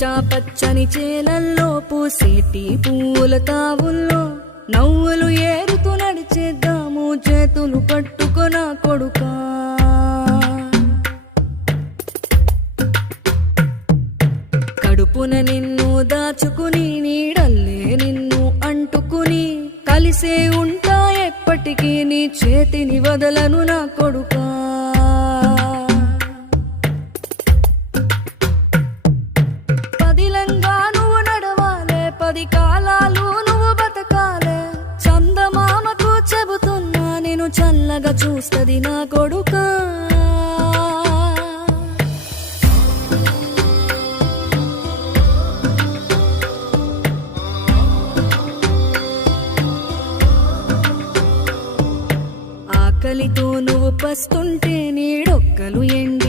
పచ్చా పచ్చని చేలల్లో పూసేటి పూల తావుల్లో నవ్వులు ఏరుతూ నడిచేద్దాము చేతులు పట్టుకొన కొడుకా. కడుపున నిన్ను దాచుకుని నీడల్లే నిన్ను అంటుకుని కలిసే ఉంటా ఎప్పటికీ నీ చేతిని వదలను నా కొడుకా. పదిలంగా నువ్వు నడవాలే, 10 కాలాలు నువ్వు బతకాలే. చందమామకు చెబుతున్నా నేను చల్లగా చూస్తది నా కొడుకా. ఆకలితో నువ్వు పస్తుంటే నీడొక్కలు ఎండ